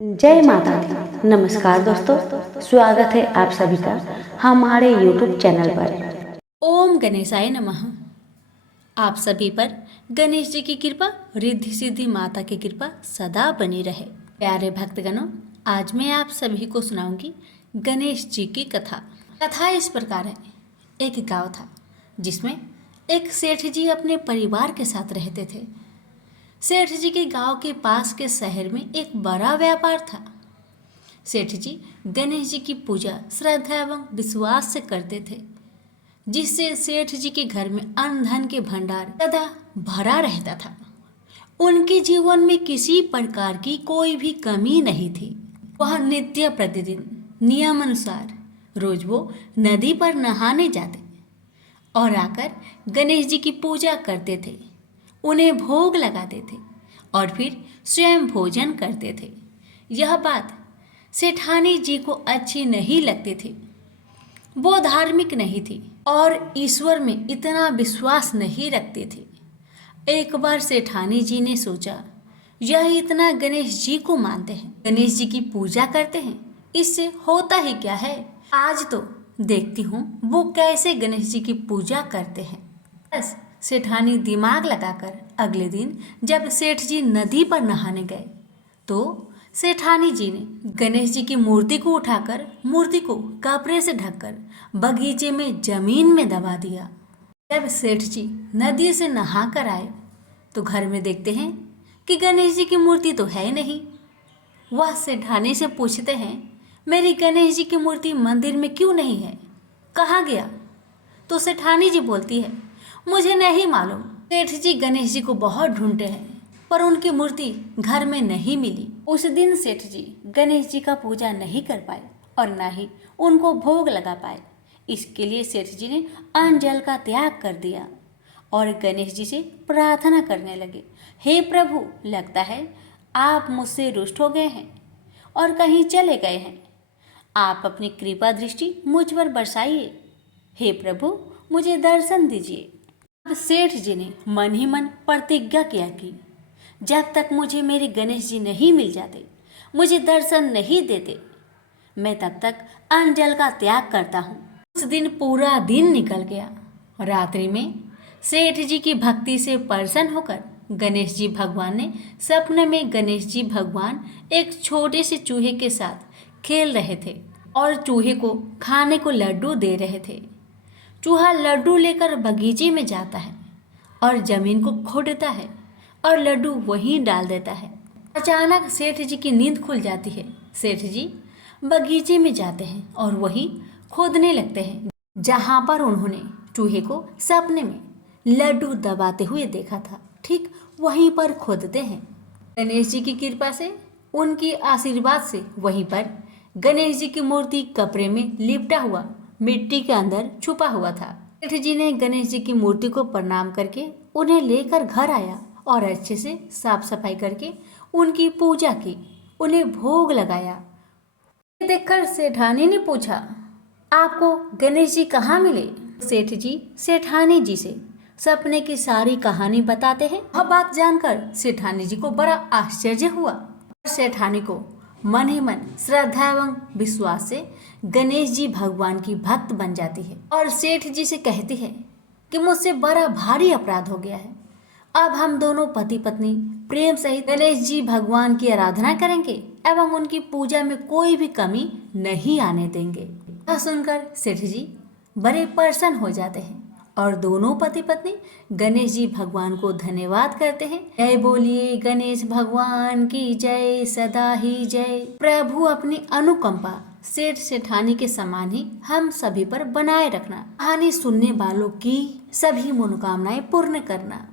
जय माता दी। नमस्कार दोस्तों, स्वागत है आप सभी का हमारे YouTube चैनल पर। ओम गणेशाय नमः। आप सभी पर गणेश जी की कृपा, रिद्धि सिद्धि माता की कृपा सदा बनी रहे। प्यारे भक्तगणों, आज मैं आप सभी को सुनाऊंगी गणेश जी की कथा। कथा इस प्रकार है। एक गांव था जिसमें एक सेठ जी अपने परिवार के साथ रहते थे। सेठ जी के गांव के पास के शहर में एक बड़ा व्यापार था। सेठ जी गणेश जी की पूजा श्रद्धा एवं विश्वास से करते थे, जिससे सेठ जी के घर में अन्न धन के भंडार सदा भरा रहता था। उनके जीवन में किसी प्रकार की कोई भी कमी नहीं थी। वह नित्य प्रतिदिन नियम अनुसार रोज वो नदी पर नहाने जाते और आकर गणेश जी की पूजा करते थे, उन्हें भोग लगाते थे और फिर स्वयं भोजन करते थे। यह बात सेठानी जी को अच्छी नहीं लगती थी। वो धार्मिक नहीं थी और ईश्वर में इतना विश्वास नहीं रखती थी। एक बार सेठानी जी ने सोचा, यह इतना गणेश जी को मानते हैं, गणेश जी की पूजा करते हैं, इससे होता ही क्या है। आज तो देखती हूँ वो कैसे गणेश जी की पूजा करते हैं। बस सेठानी दिमाग लगाकर अगले दिन जब सेठ जी नदी पर नहाने गए तो सेठानी जी ने गणेश जी की मूर्ति को उठाकर मूर्ति को कपड़े से ढककर बगीचे में जमीन में दबा दिया। जब सेठ जी नदी से नहा कर आए तो घर में देखते हैं कि गणेश जी की मूर्ति तो है नहीं। वह सेठानी से पूछते हैं, मेरी गणेश जी की मूर्ति मंदिर में क्यों नहीं है, कहाँ गया? तो सेठानी जी बोलती है, मुझे नहीं मालूम। सेठ जी गणेश जी को बहुत ढूंढते हैं पर उनकी मूर्ति घर में नहीं मिली। उस दिन सेठ जी गणेश जी का पूजा नहीं कर पाए और न ही उनको भोग लगा पाए। इसके लिए सेठ जी ने अन्न जल का त्याग कर दिया और गणेश जी से प्रार्थना करने लगे, हे प्रभु, लगता है आप मुझसे रुष्ट हो गए हैं और कहीं चले गए हैं। आप अपनी कृपा दृष्टि मुझ पर बरसाइए। हे प्रभु, मुझे दर्शन दीजिए। अब सेठ जी ने मन ही मन प्रतिज्ञा किया कि जब तक मुझे मेरे गणेश जी नहीं मिल जाते, मुझे दर्शन नहीं देते, मैं तब तक अन्न जल का त्याग करता हूँ। उस दिन पूरा दिन निकल गया। रात्रि में सेठ जी की भक्ति से प्रसन्न होकर गणेश जी भगवान ने सपने में गणेश जी भगवान एक छोटे से चूहे के साथ खेल रहे थे और चूहे को खाने को लड्डू दे रहे थे। चूहा लड्डू लेकर बगीचे में जाता है और जमीन को खोदता है और लड्डू वहीं डाल देता है। अचानक सेठ जी की नींद खुल जाती है। सेठ जी बगीचे में जाते हैं और वहीं खोदने लगते हैं जहां पर उन्होंने चूहे को सपने में लड्डू दबाते हुए देखा था। ठीक वहीं पर खोदते हैं। गणेश जी की कृपा से, उनकी आशीर्वाद से वहीं पर गणेश जी की मूर्ति कपड़े में लिपटा हुआ मिट्टी के अंदर छुपा हुआ था। सेठ जी ने गणेश जी की मूर्ति को प्रणाम करके उन्हें लेकर घर आया और अच्छे से साफ सफाई करके उनकी पूजा की, उन्हें भोग लगाया। देखकर सेठानी ने पूछा, आपको गणेश जी कहाँ मिले? सेठ जी सेठानी जी से सपने की सारी कहानी बताते हैं। वह बात जानकर सेठानी जी को बड़ा आश्चर्य हुआ। सेठानी को मन ही मन श्रद्धा एवं विश्वास से गणेश जी भगवान की भक्त बन जाती है और सेठ जी से कहती है कि मुझसे बड़ा भारी अपराध हो गया है। अब हम दोनों पति पत्नी प्रेम सहित गणेश जी भगवान की आराधना करेंगे एवं उनकी पूजा में कोई भी कमी नहीं आने देंगे। यह सुनकर सेठ जी बड़े प्रसन्न हो जाते हैं और दोनों पति पत्नी गणेश जी भगवान को धन्यवाद करते हैं। जय बोलिए गणेश भगवान की जय, सदा ही जय। प्रभु अपनी अनुकंपा सेठ सेठानी के समान ही हम सभी पर बनाए रखना। कहानी सुनने वालों की सभी मनोकामनाएं पूर्ण करना।